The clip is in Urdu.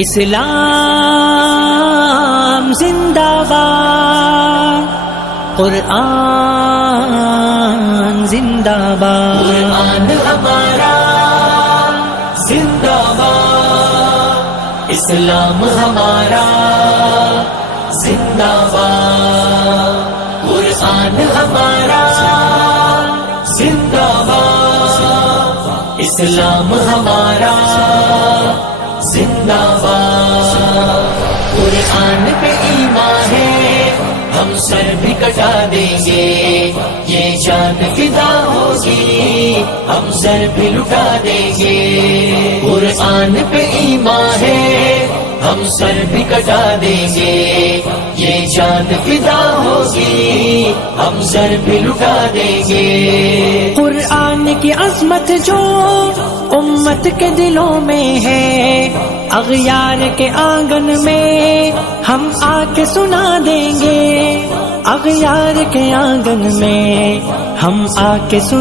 اسلام زندہ باد، قرآن زندہ باد، قرآن ہمارا زندہ باد، اسلام ہمارا زندہ باد، قرآن ہمارا زندہ باد، اسلام ہمارا زندہ باد، قرآن پہ ایمان ہے ہم سر بھی کٹا دیں گے، یہ جان فدا ہوگی ہم سر بھی لٹا دیں گے، قرآن پہ ایمان ہے ہم سر بھی کٹا دیں گے، یہ جان فدا ہوگی ہم سر بھی لٹا دیں گے، قرآن کی عظمت جو امت کے دلوں میں ہے، اغیار کے آنگن میں ہم آ کے سنا دیں گے، اغیار کے آنگن میں ہم آ کے سنا